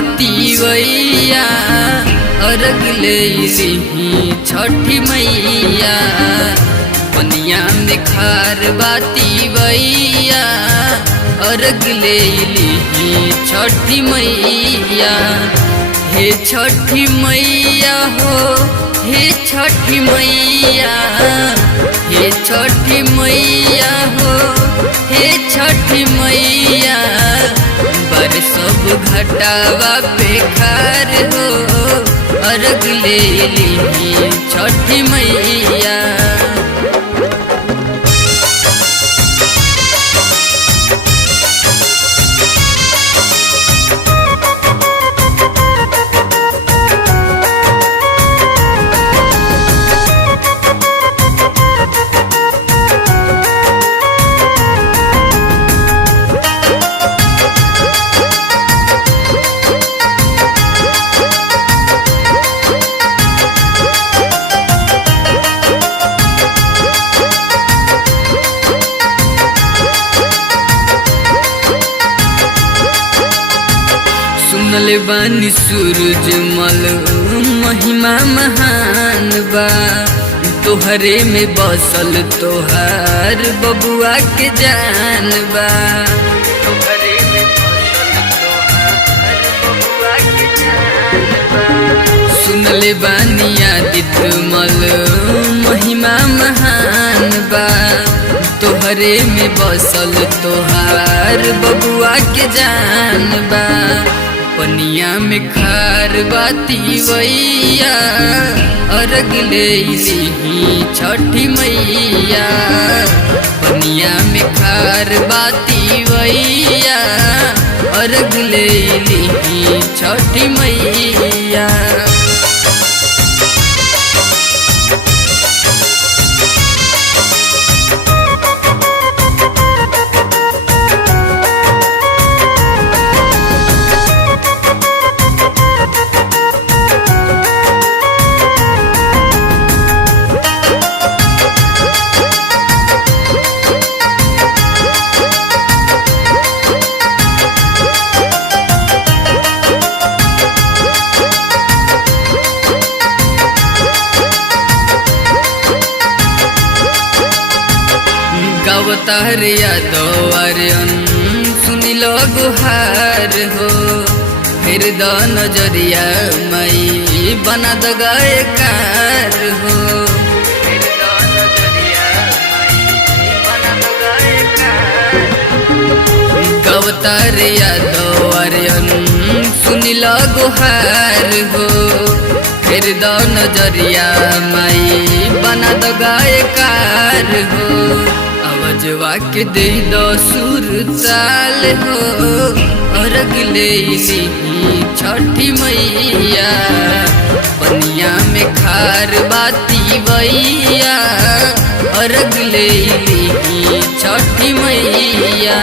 बाती वैया अर्घ ले ली छठी मैया। पनिया में खार बाती वैया अर्घ ले ली छठी मैया। हे छठी मैया हो हे छठी मैया, हे छठी मैया हो हे छठी मैया। बर सब घटावा पे खार हो अर्घ ले ली छठी मैया। सुनले बानी सूरज मल महिमा महान बा। तोहरे में बसल तोहार बबुआ के जान बा। तोहरे में बसल तोहार बबुआ के जान बा। सुनले बानी आदित्य मल महिमा महान बा। तोहरे में बसल तोहार बबुआ के जान बा। पनिया में खार बाती वैया अर्घ ले ली छठी मैया। पनिया में खार बाती वैया अर्घ ले ली छठी मैया। गावतार यादव आर्यन सुनिल गुहार हो। फिर द नजरिया मई बना द गायकार हो। फिर द नजरिया मई बना द गायकार। गावतार यादव आर्यन सुनिल गुहार हो। फिर द नजरिया मई बना द गायकार हो। आवाजवा के दे दो सुर ताल हो अर्घ ले ली छठी मैया। पनिया में खार बाती वैया अर्घ ले ली छठी मैया।